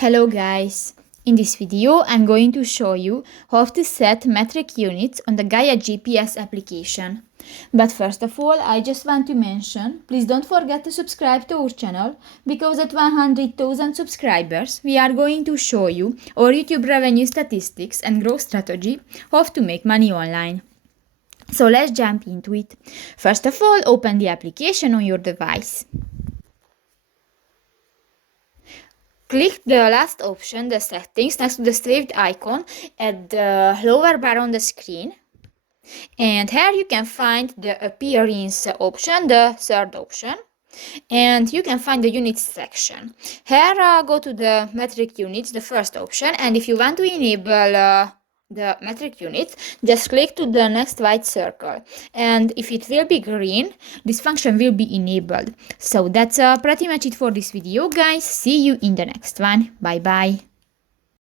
Hello guys! In this video I'm going to show you how to set metric units on the Gaia GPS application. But first of all, I just want to mention, please don't forget to subscribe to our channel, because at 100,000 subscribers we are going to show you our YouTube revenue statistics and growth strategy, how to make money online. So let's jump into it. First of all, open the application on your device. Click the last option, the settings, next to the saved icon at the lower bar on the screen. And here you can find the appearance option, the third option. And you can find the units section. Here go to the metric units, the first option. And if you want to enable the metric units, just click to the next white circle, and if it will be green, this function will be enabled. So that's pretty much it for this video, guys. See you in the next one. Bye bye.